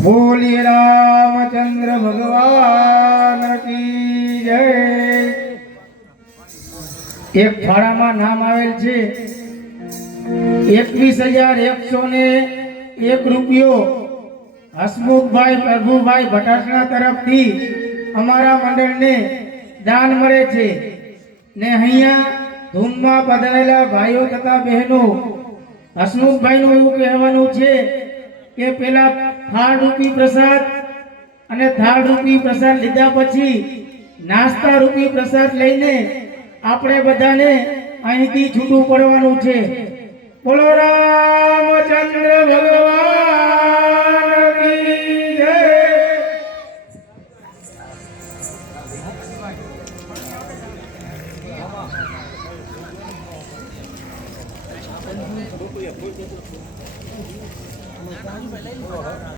बोलिए रामचंद्र भगवान की जय। एक फाड़ा में नाम आवेल छे 21,101 रुपयो हसमुखभाई प्रभुभाई भटासणा तरफ थी अमारा मंडल ने दान मळे छे ने अहींया धूम में पधारेला भाईओ तथा बहनों हसमुखभाई नु एवुं कहेवानुं छे के पेला थाळ रूपी प्रसाद अने थाळ रूपी प्रसाद लीधा पछी नास्ता रूपी प्रसाद लईने आपणे बधाने અહીંથી છૂટું પડવાનું છે। બોલો રામચંદ્ર ભગવાન की જય।